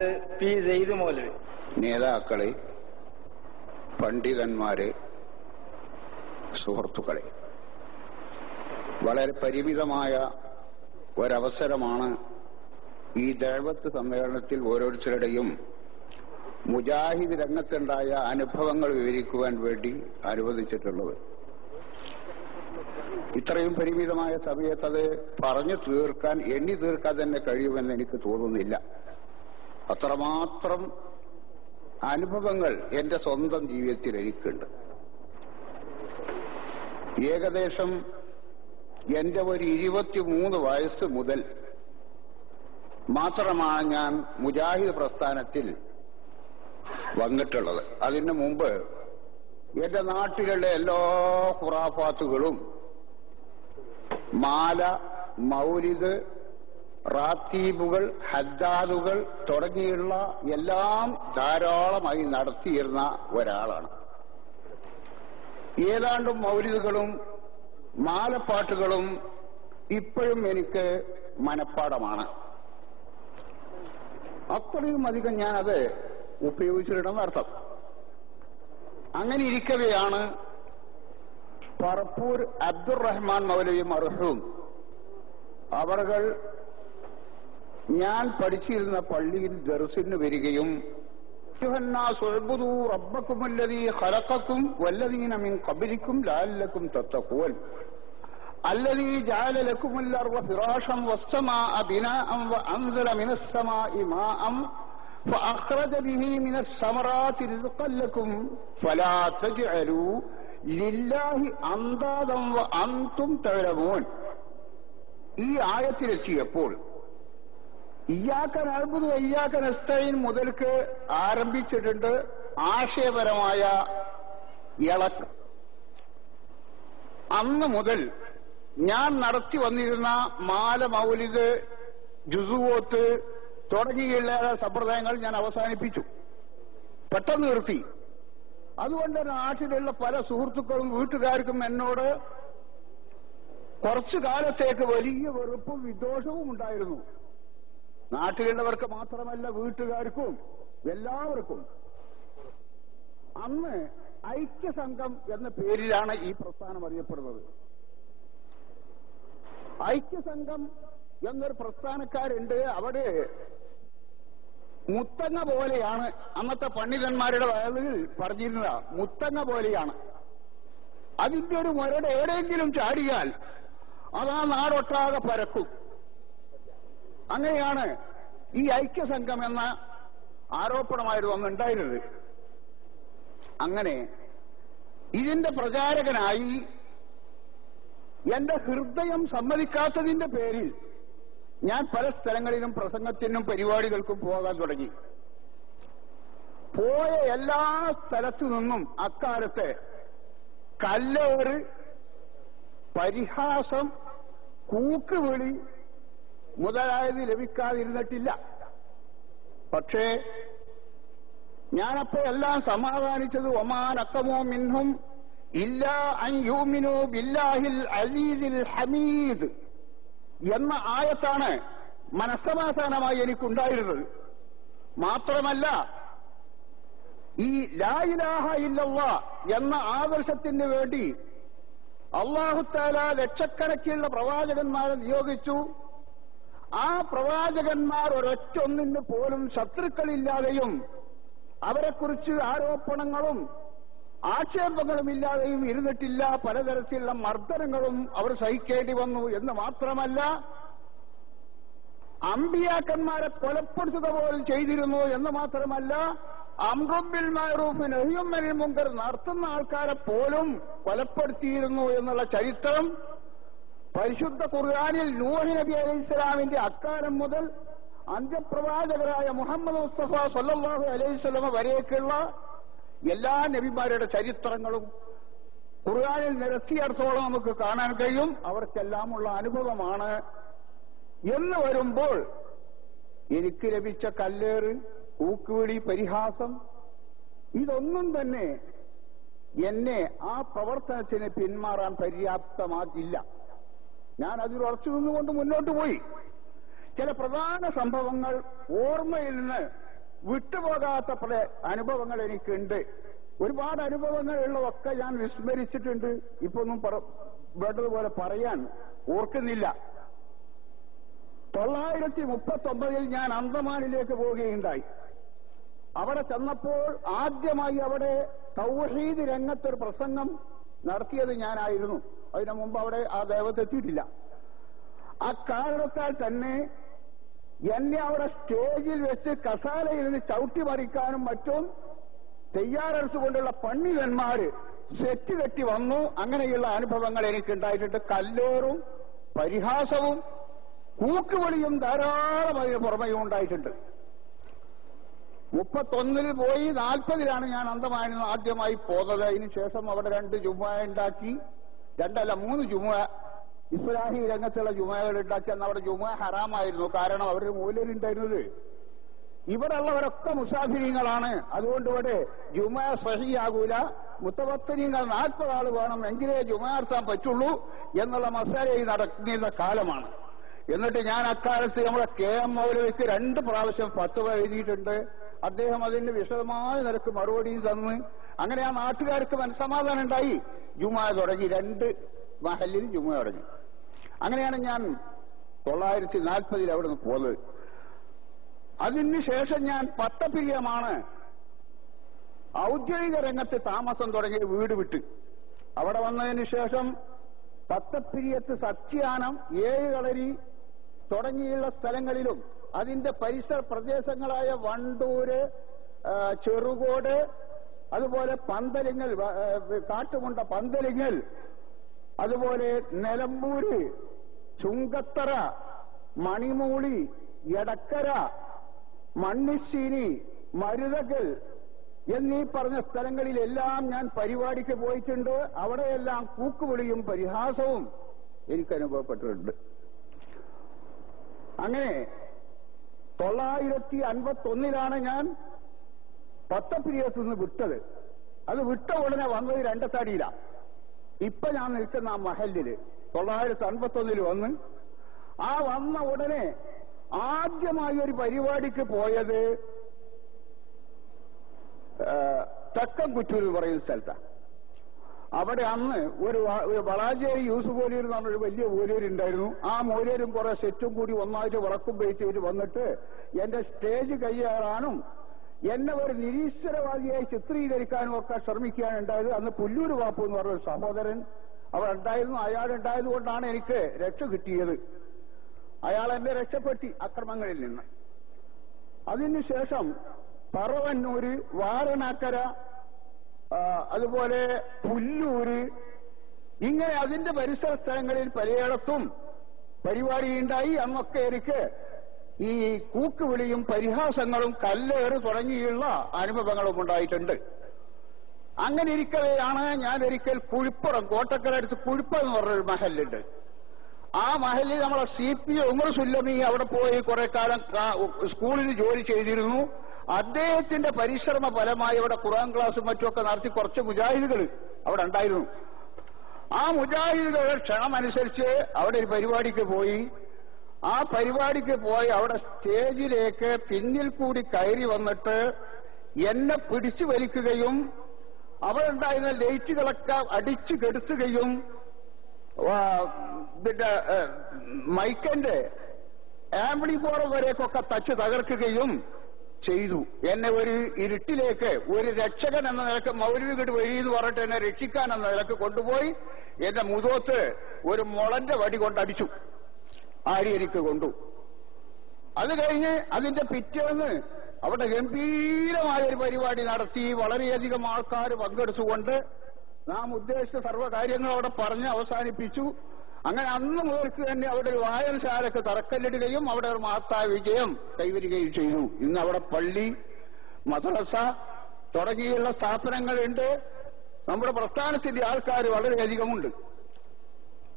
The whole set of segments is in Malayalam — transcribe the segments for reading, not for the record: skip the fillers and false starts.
പി സെയ്ദ് മൗലവി. നേതാക്കളെ, പണ്ഡിതന്മാരെ, സുഹൃത്തുക്കളെ, വളരെ പരിമിതമായ ഒരവസരമാണ് ഈ ദഅവത്ത് സമ്മേളനത്തിൽ ഓരോരുത്തരുടെയും മുജാഹിദ് രംഗത്തുണ്ടായ അനുഭവങ്ങൾ വിവരിക്കുവാൻ വേണ്ടി അനുവദിച്ചിട്ടുള്ളത്. ഇത്രയും പരിമിതമായ സമയത്ത് അത് പറഞ്ഞു തീർക്കാൻ, എണ്ണി തീർക്കാൻ തന്നെ കഴിയുമെന്ന് എനിക്ക് തോന്നുന്നില്ല. അത്രമാത്രം അനുഭവങ്ങൾ എന്റെ സ്വന്തം ജീവിതത്തിൽ എനിക്കുണ്ട്. ഏകദേശം എന്റെ ഒരു 23 വയസ്സ് മുതൽ മാത്രമാണ് ഞാൻ മുജാഹിദ് പ്രസ്ഥാനത്തിൽ വന്നിട്ടുള്ളത്. അതിനു മുമ്പ് എന്റെ നാട്ടിലുള്ള എല്ലാ ഖുറാഫാത്തുകളും, മാല, മൗലിദ്, റാത്തീബുകൾ, ഹദ്ദാദുകൾ തുടങ്ങിയുള്ള എല്ലാം ധാരാളമായി നടത്തിയിരുന്ന ഒരാളാണ്. ഏതാണ്ടും മൗലിദുകളും മാലപ്പാട്ടുകളും ഇപ്പോഴും എനിക്ക് മനഃപ്പാടമാണ്. അത്രയും അധികം ഞാനത് ഉപയോഗിച്ചിട്ടുണ്ടെന്ന് അർത്ഥം. അങ്ങനെ ഇരിക്കവെയാണ് പറപ്പൂർ അബ്ദുറഹ്മാൻ മൗലവി മർഹൂം അവർകൾ ഞാൻ പഠിച്ചിരുന്ന പള്ളിയിൽ ദർസിന് വരികയും റബ്ബക്കുമുല്ലദീ ഖലഖക്കും വല്ലദീന മിൻ ഖബ്ലിക്കും ലഅല്ലക്കും തത്തഖൂൻ അല്ലദീ ജഅല ലക്കുമുൽ അർള ഫിറാശൻ വസ്സമാഅ ബിനാഅൻ വഅൻസല മിനസ് സമാഇ മാഅൻ ഫഅഖ്റജ ബിഹി മിനസ് സമറാത്തി റിസ്ഖൻ ലക്കും ഫലാ തജ്അലൂ ലില്ലാഹി അൻദാദൻ വഅൻതും തഅലമൂൻ. ഈ ആയത്തിലെത്തിയപ്പോൾ ഇയ്യാക നഅ്ബുദു വഇയ്യാക നസ്തഈൻ മുതൽക്ക് ആരംഭിച്ചിട്ടുണ്ട് ആശയപരമായ ഇളക്കം. അന്ന് മുതൽ ഞാൻ നടത്തി വന്നിരുന്ന മാല, മൗലിദ്, ജുസുവോത്ത് തുടങ്ങിയുള്ള സമ്പ്രദായങ്ങൾ ഞാൻ അവസാനിപ്പിച്ചു, പെട്ടെന്ന് നിർത്തി. അതുകൊണ്ട് നാട്ടിലുള്ള പല സുഹൃത്തുക്കളും വീട്ടുകാർക്കും എന്നോട് കുറച്ചു കാലത്തേക്ക് വലിയ വെറുപ്പും വിദ്വേഷവും ഉണ്ടായിരുന്നു. നാട്ടിലുള്ളവർക്ക് മാത്രമല്ല, വീട്ടുകാർക്കും എല്ലാവർക്കും. അന്ന് ഐക്യസംഘം എന്ന പേരിലാണ് ഈ പ്രസ്ഥാനം അറിയപ്പെടുന്നത്. ഐക്യസംഘം എന്നൊരു പ്രസ്ഥാനക്കാരുണ്ട്. അവിടെ മുത്തങ്ങ പോലെയാണ്, അന്നത്തെ പണ്ഡിതന്മാരുടെ വയലുകൾ പറഞ്ഞിരുന്നത്, മുത്തങ്ങ പോലെയാണ്. അതിന്റെ ഒരു മുരട് എവിടെയെങ്കിലും ചാടിയാൽ അതാ നാടൊട്ടാകെ പരക്കും. അങ്ങനെയാണ് ഈ ഐക്യസംഘം എന്ന ആരോപണമായിരുന്നു അന്നുണ്ടായിരുന്നത്. അങ്ങനെ ഇതിന്റെ പ്രചാരകനായി എന്റെ ഹൃദയം സമ്മതിക്കാത്തതിന്റെ പേരിൽ ഞാൻ പല സ്ഥലങ്ങളിലും പ്രസംഗത്തിനും പരിപാടികൾക്കും പോകാൻ തുടങ്ങി. പോയ എല്ലാ സ്ഥലത്തു നിന്നും അക്കാലത്ത് കല്ലേറ്, പരിഹാസം, കൂക്കുവിളി മുതലായത് ലഭിക്കാതിരുന്നിട്ടില്ല. പക്ഷേ ഞാനപ്പോ എല്ലാം സമാധാനിച്ചത് ഒമാൻ അക്കമോ മിൻഹും ഇല്ലാ അൻ യൂമിനു ബില്ലാഹിൽ അസീസിൽ ഹമീദ് എന്ന ആയത്താണ് മനസ്സമാധാനമായി എനിക്കുണ്ടായിരുന്നത്. മാത്രമല്ല, ഈ ലാ ഇലാഹ ഇല്ലല്ലാഹ് എന്ന ആദർശത്തിന് വേണ്ടി അല്ലാഹു തആല ലക്ഷക്കണക്കിനുള്ള പ്രവാചകന്മാരെ നിയോഗിച്ചു. ആ പ്രവാചകന്മാർ ഒരൊറ്റൊന്നിന് പോലും ശത്രുക്കളില്ലാതെയും അവരെക്കുറിച്ച് ആരോപണങ്ങളും ആക്ഷേപങ്ങളും ഇല്ലാതെയും ഇരുന്നിട്ടില്ല. പലതരത്തിലുള്ള മർദ്ദനങ്ങളും അവർ സഹിക്കേണ്ടി വന്നു എന്ന് മാത്രമല്ല, അമ്പിയാക്കന്മാരെ കൊലപ്പെടുത്തുക പോലും ചെയ്തിരുന്നു എന്ന് മാത്രമല്ല, അംറും ബിൽ മഅറൂഫ് നഹ്യും അനിൽ മുൻകർ നടത്തുന്ന ആൾക്കാരെ പോലും കൊലപ്പെടുത്തിയിരുന്നു എന്നുള്ള ചരിത്രം പരിശുദ്ധ ഖുർആനിൽ നൂഹ് നബി അലൈഹിസ്സലാമിന്റെ അക്കാലം മുതൽ അന്ത്യപ്രവാചകരായ മുഹമ്മദ് മുസ്തഫ സല്ലല്ലാഹു അലൈഹി വസല്ലമ വരേക്കുള്ള എല്ലാ നബിമാരുടെ ചരിത്രങ്ങളും ഖുർആനിൽ നിരത്തിയിടത്തോളം നമുക്ക് കാണാൻ കഴിയും. അവർക്കെല്ലാമുള്ള അനുഭവമാണ്. എന്ന് വരുമ്പോൾ എനിക്ക് ലഭിച്ച കല്ലേറ്, കൂക്കുവിളി, പരിഹാസം ഇതൊന്നും തന്നെ എന്നെ ആ പ്രവർത്തനത്തിന് പിന്മാറാൻ പര്യാപ്തമാകില്ല. ഞാൻ അതിൽ ഉറച്ചു നിന്നുകൊണ്ട് മുന്നോട്ട് പോയി. ചില പ്രധാന സംഭവങ്ങൾ ഓർമ്മയിൽ നിന്ന് വിട്ടുപോകാത്ത പല അനുഭവങ്ങൾ എനിക്കുണ്ട്. ഒരുപാട് അനുഭവങ്ങളുള്ളതൊക്കെ ഞാൻ വിസ്മരിച്ചിട്ടുണ്ട്. ഇപ്പൊന്നും വേണ്ടതുപോലെ പറയാൻ ഓർക്കുന്നില്ല. 939 ഞാൻ അന്തമാനിലേക്ക് പോവുകയുണ്ടായി. അവിടെ ചെന്നപ്പോൾ ആദ്യമായി അവിടെ തൗഹീദ് രംഗത്തൊരു പ്രസംഗം നടത്തിയത് ഞാനായിരുന്നു. അതിനു മുമ്പ് അവിടെ ആ ദേവത്തെത്തിയിട്ടില്ല. ആ കാരണത്താൽ തന്നെ എന്നെ അവിടെ സ്റ്റേജിൽ വെച്ച് കസാലയിൽ നിന്ന് ചവിട്ടി മറിക്കാനും മറ്റും തയ്യാറെടുത്തുകൊണ്ടുള്ള പണ്ഡിതന്മാര് സെറ്റ് കെട്ടി വന്നു. അങ്ങനെയുള്ള അനുഭവങ്ങൾ എനിക്കുണ്ടായിട്ടുണ്ട്. കല്ലേറും പരിഹാസവും കൂക്കുവിളിയും ധാരാളം അതിന് പുറമെയും ഉണ്ടായിട്ടുണ്ട്. 31 പോയി 40 ഞാൻ അന്തമാനിൽ നിന്ന് ആദ്യമായി പോകുന്നത്. അതിനുശേഷം അവിടെ 2 ജുമുഅ ഉണ്ടാക്കി, 3 ജുമുഅ ഇസ്ലാഹി രംഗത്തുള്ള ജുമുഅകൾ ഉണ്ടാക്കി. അന്ന് അവിടെ ജുമുഅ ഹറാമായിരുന്നു. കാരണം അവരുടെ മൂല്യമുണ്ടായിരുന്നത് ഇവിടെ ഉള്ളവരൊക്കെ മുസാഫിരീങ്ങളാണ്. അതുകൊണ്ട് ഇവിടെ ജുമുഅ സഹിയാകൂല, മുത്തവത്തരീങ്ങൾ 40 ആൾ വേണം എങ്കിലേ ജുമുഅ നടത്താൻ പറ്റുള്ളൂ എന്നുള്ള മസാലയിൽ നടന്നിരുന്ന കാലമാണ്. എന്നിട്ട് ഞാൻ അക്കാലത്ത് നമ്മുടെ KM മൗലവിക്ക് 2 പ്രാവശ്യം ഫത്വ എഴുതിയിട്ടുണ്ട്. അദ്ദേഹം അതിന് വിശദമായ നിലക്ക് മറുപടിയും തന്ന് അങ്ങനെ ആ നാട്ടുകാർക്ക് മനസ്സമാധാനം ഉണ്ടായി. ജുമുഅ തുടങ്ങി, 2 മഹല്ലിൽ ജുമുഅ തുടങ്ങി. അങ്ങനെയാണ് ഞാൻ 940 അവിടെ നിന്ന് പോകുന്നത്. അതിനുശേഷം ഞാൻ പത്തപ്പിരിയമാണ് ഔദ്യോഗിക രംഗത്ത് താമസം തുടങ്ങി, വീട് വിട്ട്. അവിടെ വന്നതിന് ശേഷം പത്തപ്പിരിയത്ത്, സത്യാനം, 7 കളരി തുടങ്ങിയുള്ള സ്ഥലങ്ങളിലും അതിന്റെ പരിസര പ്രദേശങ്ങളായ വണ്ടൂര്, ചെറുകോട്, അതുപോലെ പന്തലിങ്ങൽ, കാട്ടുമുണ്ട പന്തലിങ്ങൽ, അതുപോലെ നിലമ്പൂര്, ചുങ്കത്തറ, മണിമൂളി, എടക്കര, മണ്ണിശ്ശേരി, മരുതകൽ എന്നീ പറഞ്ഞ സ്ഥലങ്ങളിലെല്ലാം ഞാൻ പരിപാടിക്ക് പോയിട്ടുണ്ട്. അവിടെയെല്ലാം കൂക്കുവിളിയും പരിഹാസവും എനിക്ക് അനുഭവപ്പെട്ടിട്ടുണ്ട്. അങ്ങനെ 951 ഞാൻ പത്തപ്പിരിയത്ത് നിന്ന് വിട്ടത്. അത് വിട്ട ഉടനെ വന്നത് രണ്ടത്താടിയിലാണ്. ഇപ്പൊ ഞാൻ നിൽക്കുന്ന ആ മഹല്ലില് 951 വന്ന് ആ വന്ന ഉടനെ ആദ്യമായി ഒരു പരിപാടിക്ക് പോയത് തെക്കൻകുറ്റൂർ പറയുന്ന സ്ഥലത്താണ്. അവിടെ അന്ന് ഒരു വളാഞ്ചേരി യൂസുഫ് മോലിയർ എന്ന് പറഞ്ഞൊരു വലിയ മോലിയരുണ്ടായിരുന്നു. ആ മോലിയരും കുറെ സെറ്റും കൂടി ഒന്നായിട്ട് വിളക്കും വെയിറ്റ് വന്നിട്ട് എന്റെ സ്റ്റേജ് കയ്യേറാനും എന്നെ ഒരു നിരീശ്വരവാദിയായി ചിത്രീകരിക്കാനും ഒക്കെ ശ്രമിക്കാനുണ്ടായത്. അന്ന് പുല്ലൂർ വാപ്പു എന്ന് പറഞ്ഞൊരു സഹോദരൻ അവിടെ ഉണ്ടായിരുന്നു. അയാളുണ്ടായത് കൊണ്ടാണ് എനിക്ക് രക്ഷ കിട്ടിയത്. അയാൾ എന്നെ രക്ഷപ്പെട്ടി അക്രമങ്ങളിൽ നിന്ന്. അതിനുശേഷം പറവന്നൂര്, വാരണാക്കര, അതുപോലെ പുല്ലൂര്, ഇങ്ങനെ അതിന്റെ പരിസര സ്ഥലങ്ങളിൽ പലയിടത്തും പരിപാടിയുണ്ടായി. അന്നൊക്കെ എനിക്ക് ഈ കൂക്കുവിളിയും പരിഹാസങ്ങളും കല്ലേറ് തുടങ്ങിയുള്ള അനുഭവങ്ങളും ഉണ്ടായിട്ടുണ്ട്. അങ്ങനെ ഇരിക്കവെയാണ് ഞാൻ ഒരിക്കൽ കുഴിപ്പുറം, കോട്ടക്കലടുത്ത് കുഴിപ്പുറം എന്ന് പറഞ്ഞൊരു മഹലുണ്ട്. ആ മഹലിൽ നമ്മളെ CP ഉമർ സുല്ലമി അവിടെ പോയി കുറെ കാലം സ്കൂളിൽ ജോലി ചെയ്തിരുന്നു. അദ്ദേഹത്തിന്റെ പരിശ്രമ ഫലമായി അവിടെ ഖുർആൻ ക്ലാസും മറ്റുമൊക്കെ നടത്തി കുറച്ച് മുജാഹിദുകൾ അവിടെ ഉണ്ടായിരുന്നു. ആ മുജാഹിദുകളുടെ ക്ഷണമനുസരിച്ച് അവിടെ ഒരു പരിപാടിക്ക് പോയി. ആ പരിപാടിക്ക് പോയി അവിടെ സ്റ്റേജിലേക്ക് പിന്നിൽ കൂടി കയറി വന്നിട്ട് എന്നെ പിടിച്ചു വലിക്കുകയും അവിടെ ഉണ്ടായിരുന്ന ലൈറ്റുകളൊക്കെ അടിച്ചു കെടുത്തുകയും പിന്നെ മൈക്കന്റെ ആംപ്ലിഫയർ വരെയൊക്കെ തച്ച് തകർക്കുകയും ചെയ്തു. എന്നെ ഒരു ഇരുട്ടിലേക്ക് ഒരു രക്ഷകൻ എന്ന നിലക്ക് മൗലവികട് വഴി എന്ന് പറഞ്ഞിട്ട് എന്നെ രക്ഷിക്കാൻ എന്ന നിലക്ക് കൊണ്ടുപോയി എന്റെ മുഖത്ത് ഒരു മുളന്റെ വടി കൊണ്ടടിച്ചു. ആരി എനിക്ക് കൊണ്ടു. അത് കഴിഞ്ഞ് അതിന്റെ പിറ്റേന്ന് അവിടെ ഗംഭീരമായൊരു പരിപാടി നടത്തി. വളരെയധികം ആൾക്കാർ പങ്കെടുത്തുകൊണ്ട് നാം ഉദ്ദേശിച്ച സർവ്വകാര്യങ്ങൾ അവിടെ പറഞ്ഞ് അവസാനിപ്പിച്ചു. അങ്ങനെ അന്ന് മുതൽക്ക് തന്നെ അവിടെ ഒരു വായനശാലക്ക് തറക്കല്ലിടുകയും അവിടെ ഒരു മഹത്തായ വിജയം കൈവരികയും ചെയ്തു. ഇന്ന് അവിടെ പള്ളി, മദ്രസ തുടങ്ങിയുള്ള സ്ഥാപനങ്ങളുണ്ട്. നമ്മുടെ പ്രസ്ഥാനത്തിന്റെ ആൾക്കാർ വളരെയധികമുണ്ട്.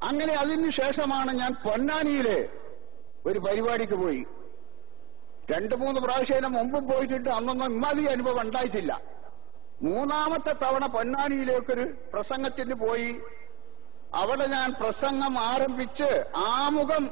അങ്ങനെ അതിനുശേഷമാണ് ഞാൻ പൊന്നാനിയിലെ ഒരു പരിപാടിക്ക് പോയി. 2-3 പ്രാവശ്യം മുമ്പും പോയിട്ടുണ്ട്. അന്നൊന്നും ഇമ്മാതിരി അനുഭവം ഉണ്ടായിട്ടില്ല. 3ാമത്തെ തവണ പൊന്നാനിയിലേക്കൊരു പ്രസംഗത്തിന് പോയി. അവിടെ ഞാൻ പ്രസംഗം ആരംഭിച്ച് ആമുഖം